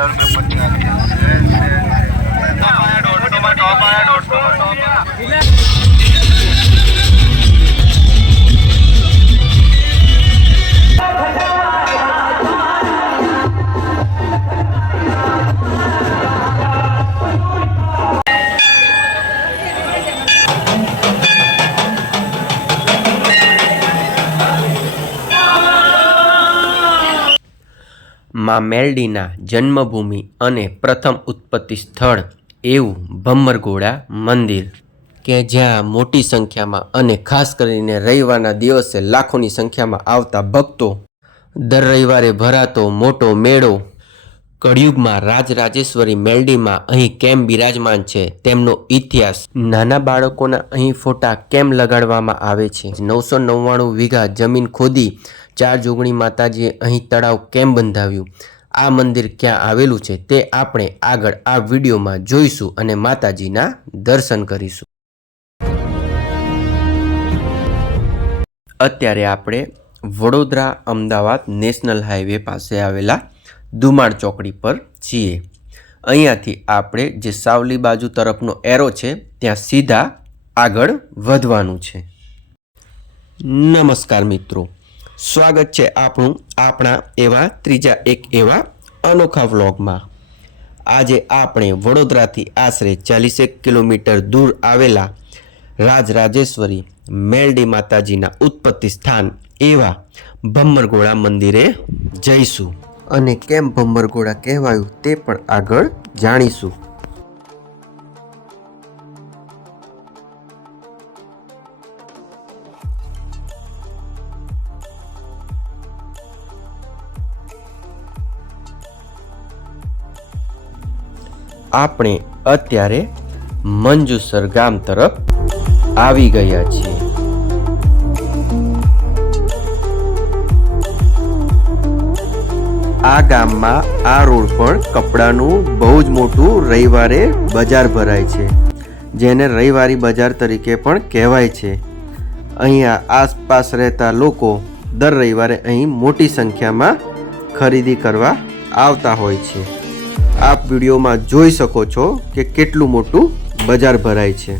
હજાર રૂપિયા માં મેલડીના જન્મભૂમિ અને પ્રથમ ઉત્પત્તિ સ્થળ એવું ભમરગોળા મંદિર. કે જ્યાં મોટી સંખ્યામાં અને ખાસ કરીને રવિવારના દિવસે લાખોની સંખ્યામાં આવતા ભક્તો દર રવિવારે ભરાતો મોટો મેળો કળિયુગમાં રાજરાજેશ્વરી મેલડીમાં અહીં કેમ બિરાજમાન છે તેમનો ઇતિહાસ નાના બાળકોના અહીં ફોટા કેમ લગાડવામાં આવે છે? નવસો નવ્વાણું વીઘા જમીન ખોદી ચાર જોગણી માતાજીએ અહીં તળાવ કેમ બંધાવ્યું? આ મંદિર ક્યાં આવેલું છે તે આપણે આગળ આ વિડીયોમાં જોઈશું અને માતાજીના દર્શન કરીશું. અત્યારે આપણે વડોદરા અમદાવાદ નેશનલ હાઈવે પાસે આવેલા દુમાળ ચોકડી પર છીએ. અહીંયાથી આપણે જે સાવલી બાજુ તરફનો એરો છે ત્યાં સીધા આગળ વધવાનું છે. નમસ્કાર મિત્રો. સ્વાગત છે આપણું આપણા એવા ત્રીજા એક એવા અનોખા વ્લોગમાં. આજે આપણે વડોદરાથી આશરે ચાલીસેક કિલોમીટર દૂર આવેલા રાજરાજેશ્વરી મેલડી માતાજીના ઉત્પત્તિ સ્થાન એવા ભમ્મરગોળા મંદિરે જઈશું. અને કેમ ભમ્મરગોળા કહેવાયું તે પણ આગળ જાણીશું. આપણે અત્યારે મંજુસર ગામ તરફ આવી ગયા છીએ. આ ગામમાં આ રોડ પર કપડાનું બહુ જ મોટું રવિવારે બજાર ભરાય છે, જેને રવિવારી બજાર તરીકે પણ કહેવાય છે. અહીંયા આસપાસ રહેતા લોકો દર રવિવારે અહીં મોટી સંખ્યામાં ખરીદી કરવા આવતા હોય છે. આપ વિડીયોમાં જોઈ શકો છો કે કેટલું મોટું બજાર ભરાય છે.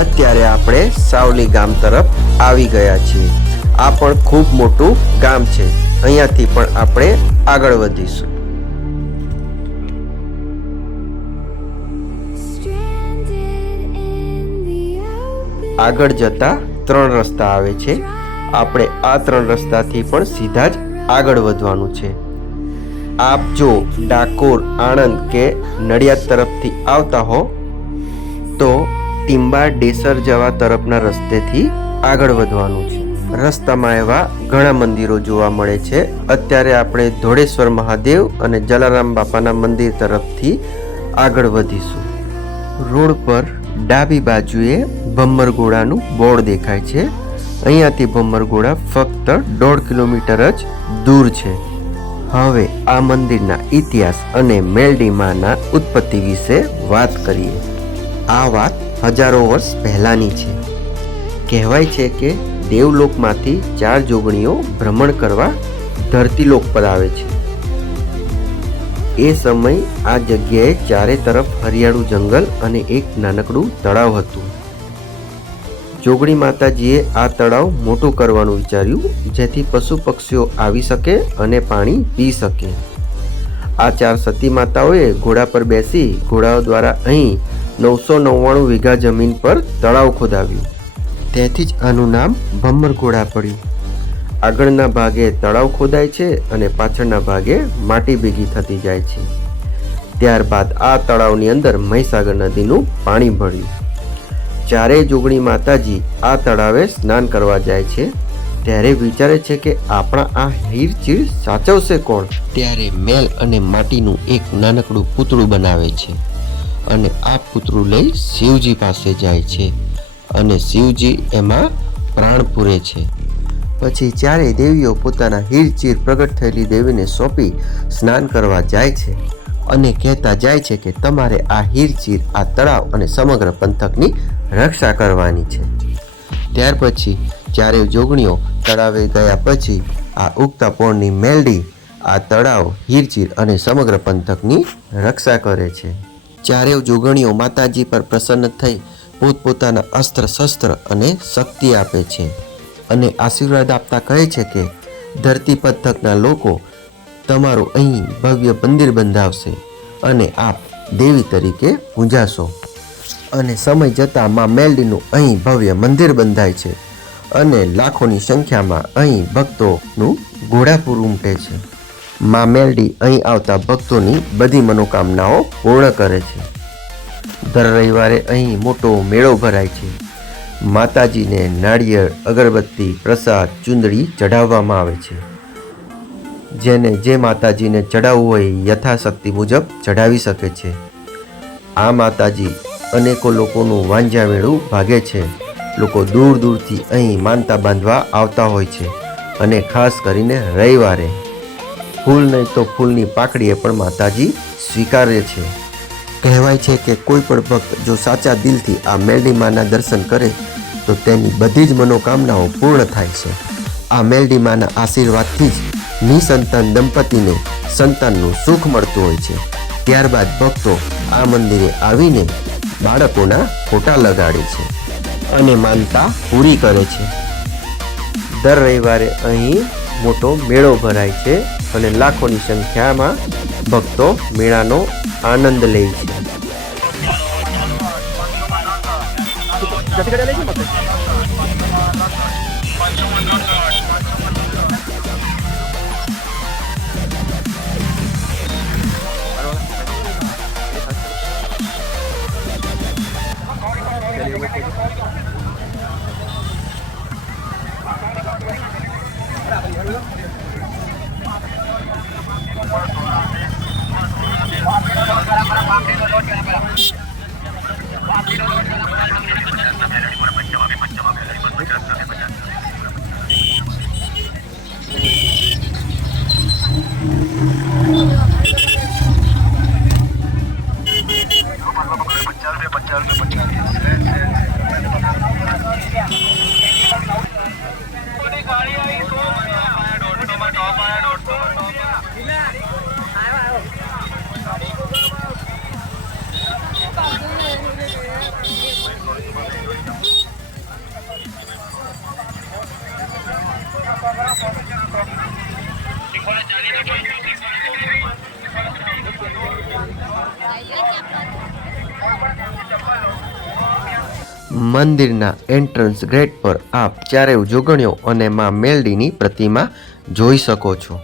અત્યારે આપણે સાવલી ગામ તરફ આવી ગયા છીએ. આ પણ ખૂબ મોટું ગામ છે. અહીંયાથી પણ આપણે આગળ વધીશું. આગળ જતા ત્રણ રસ્તા આવે છે. આપણે આ ત્રણ રસ્તાથી પણ સીધા જ આગળ વધવાનું છે. આપ જો ડાકોર, આણંદ કે નડિયાદ તરફથી આવતા હો, તો ટીંબા ડેસર જવા તરફના રસ્તેથી આગળ વધવાનું છે. રસ્તામાં એવા ઘણા મંદિરો જોવા મળે છે. અત્યારે આપણે ધોળેશ્વર મહાદેવ અને જલારામ બાપાના મંદિર તરફથી આગળ વધીશું. રોડ પર ડાબી બાજુએ ભમ્મરગોળાનું બોર્ડ દેખાય છે. અહીંયાથી ભમ્મરગોળા ફક્ત દોઢ કિલોમીટર જ દૂર છે. હવે આ મંદિરના ઇતિહાસ અને મેલડીમાના ઉત્પત્તિ વિશે વાત કરીએ. આ વાત હજારો વર્ષ પહેલાંની છે. કહેવાય છે કે દેવલોકમાંથી ચાર જોગણીઓ ભ્રમણ કરવા ધરતીલોક પર આવે છે. એ સમય આ જગ્યાએ ચારે તરફ હરિયાળું જંગલ અને એક નાનકડું તળાવ હતું. જોગણી માતાજીએ આ તળાવ મોટું કરવાનું વિચાર્યું, જેથી પશુ પક્ષીઓ આવી શકે અને પાણી પી શકે. આ ચાર સતી માતાઓએ ઘોડા પર બેસી ઘોડાઓ દ્વારા અહીં નવસો નવ્વાણું વીઘા જમીન પર તળાવ ખોદાવ્યું. તેથી જ આનું નામ ભમરઘોડા ઘોડા પડ્યું. આગળના ભાગે તળાવ ખોદાય છે અને પાછળના ભાગે માટી ભેગી થતી જાય છે. ત્યારબાદ આ તળાવની અંદર મહીસાગર નદીનું પાણી ભળ્યું ચારેય જોગણી માતાજી આ તળાવે સ્નાન કરવા જાય છે, ત્યારે વિચારે છે કે આપણા આ હીરચીર સાચવશે કોણ? ત્યારે મેલ અને માટીનું એક નાનકડું પૂતળું બનાવે છે. અને આ પૂતરું લઈ શિવજી પાસે જાય છે અને શિવજી એમાં પ્રાણ પૂરે છે. પછી જ્યારે દેવીઓ પોતાના હીરચીર પ્રગટ થયેલી દેવીને સોંપી સ્નાન કરવા જાય છે અને કહેતા જાય છે કે તમારે આ હીરચીર આ તળાવ અને સમગ્ર પંથકની રક્ષા કરવાની છે. ત્યાર પછી જ્યારે જોગણીઓ તળાવે ગયા પછી આ ઉગતા પોળની મેલડી આ તળાવ હીરચીર અને સમગ્ર પંથકની રક્ષા કરે છે. ચારેય જોગણીઓ માતાજી પર પ્રસન્ન થઈ પોતપોતાના અસ્ત્ર શસ્ત્ર અને શક્તિ આપે છે. અને આશીર્વાદ આપતા કહે છે કે ધરતી પંથકના લોકો તમારું અહીં ભવ્ય મંદિર બંધાવશે અને આપ દેવી તરીકે પૂજાશો. અને સમય જતાં માં મેલડીનું અહીં ભવ્ય મંદિર બંધાય છે અને લાખોની સંખ્યામાં અહીં ભક્તોનું ઘોડાપુર ઉમટે છે. માં મેલડી અહીં આવતા ભક્તોની બધી મનોકામનાઓ પૂર્ણ કરે છે. દર રવિવારે અહીં મોટો મેળો ભરાય છે. માતાજીને નાળિયેર, અગરબત્તી, પ્રસાદ, ચુંદડી ચઢાવવામાં આવે છે. જેને જે માતાજીને ચઢાવવું હોય યથાશક્તિ મુજબ ચઢાવી શકે છે. આ માતાજી અનેકો લોકોનું વાંજાવેળું ભાગે છે. લોકો દૂર દૂરથી અહીં માનતા બાંધવા આવતા હોય છે અને ખાસ કરીને રવિવારે. ફૂલ નહીં તો ફૂલની પાકડીએ પણ માતાજી સ્વીકારે છે. કહેવાય છે કે કોઈ પણ ભક્ત જો સાચા દિલથી આ મેલડી માના દર્શન કરે, તો તેની બધી જ મનોકામનાઓ પૂર્ણ થાય છે. આ મેલડી માના આશીર્વાદથી જ નિસંતાન દંપતીને સંતાનનું સુખ મળતું હોય છે. ત્યારબાદ ભક્તો આ મંદિરે આવીને બાળકોના ફોટા લગાડે છે અને માનતા પૂરી કરે છે. દર રવિવારે અહીં મોટો મેળો ભરાય છે. અને લાખોની સંખ્યામાં ભક્તો મેળાનો આનંદ લે છે. પચાસ મંદિરના એન્ટ્રન્સ ગેટ પર આપ ચારેય જોગણીઓ અને માં મેલડીની પ્રતિમા જોઈ શકો છો.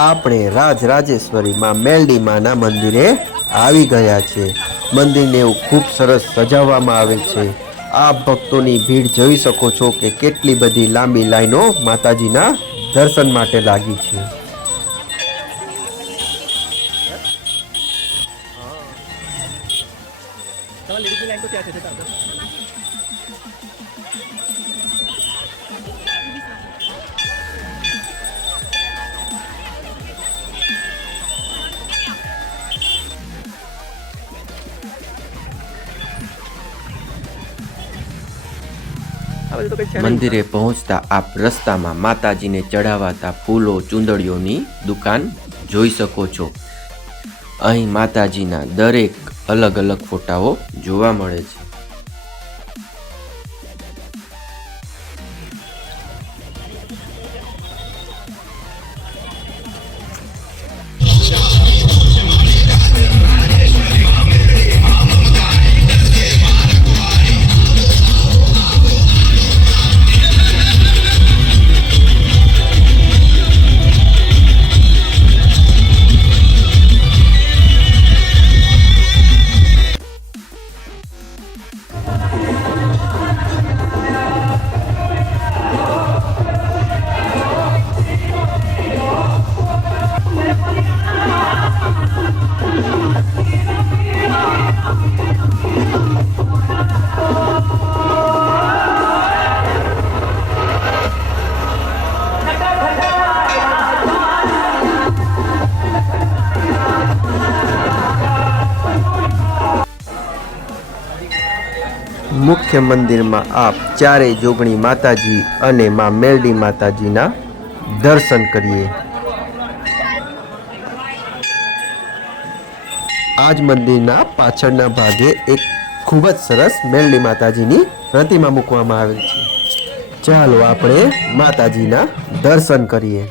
આપણે રાજ રાજેશ્વરીમાં મેલડી માના મંદિરે આવી ગયા છે. મંદિરને એવું ખૂબ સરસ સજાવવામાં આવે છે. આપ ભક્તોની ભીડ જોઈ શકો છો કે કેટલી બધી લાંબી લાઈનો માતાજીના દર્શન માટે લાગી છે. મંદિરે પહોંચતા આપ રસ્તામાં માતાજીને ચડાવાતા ફૂલો, ચુંદડીઓની દુકાન જોઈ શકો છો. અહીં માતાજીના દરેક અલગ અલગ ફોટાઓ જોવા મળે છે. મુખ્ય મંદિરમાં આપ ચારેય જોગણી માતાજી અને માં મેલડી માતાજીના દર્શન કરીએ. આજ મંદિરના પાછળના ભાગે એક ખૂબ જ સરસ મેલડી માતાજીની પ્રતિમા મૂકવામાં આવેલ છે. ચાલો આપણે માતાજીના દર્શન કરીએ.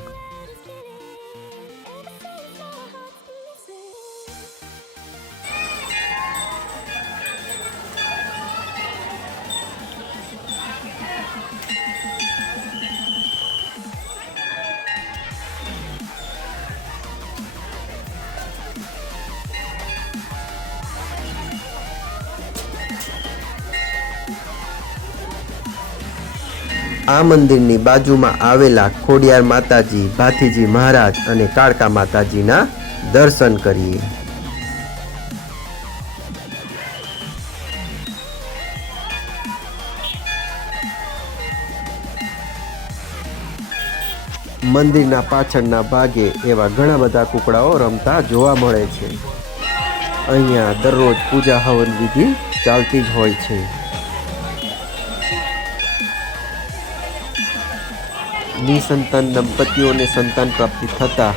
આ મંદિરની બાજુમાં આવેલા ખોડિયાર માતાજી, ભાથીજી મહારાજ અને કાળકા માતાજીના દર્શન કરીએ. મંદિરના પાછળના ભાગે એવા ઘણા બધા કુકડાઓ રમતા જોવા મળે છે. અહીંયા દરરોજ પૂજા હવન વિધિ ચાલતી જ હોય છે. નિસંતાન દંપતીઓને સંતાન પ્રાપ્તિ થતાં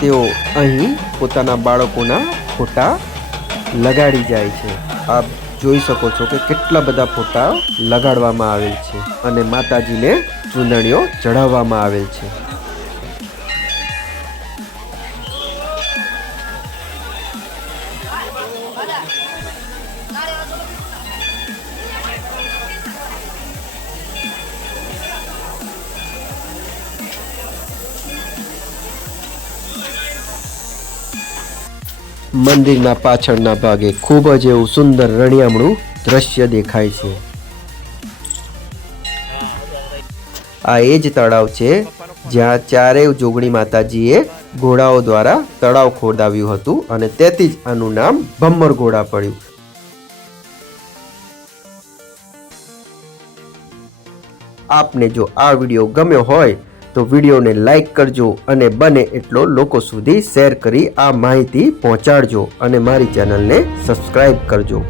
તેઓ અહીં પોતાના બાળકોના ફોટા લગાડી જાય છે. આપ જોઈ શકો છો કે કેટલા બધા ફોટા લગાડવામાં આવેલ છે અને માતાજીને ચૂંદણીઓ ચઢાવવામાં આવેલ છે. મંદિરના પાછળના ભાગે ખૂબ જ એવું સુંદર રણિયામણું દ્રશ્ય દેખાય છે. આ એ જ તળાવ છે જ્યાં ચારેય જોગણી માતાજીએ ઘોડાઓ દ્વારા તળાવ ખોદાવ્યું હતું અને તેથી જ આનું નામ ભમ્મર ઘોડા પડ્યું. આપને જો આ વીડિયો ગમ્યો હોય તો વિડીયોને લાઇક કરજો અને બને એટલો લોકો સુધી શેર કરી આ માહિતી પહોંચાડજો અને મારી ચેનલને સબસ્ક્રાઈબ કરજો.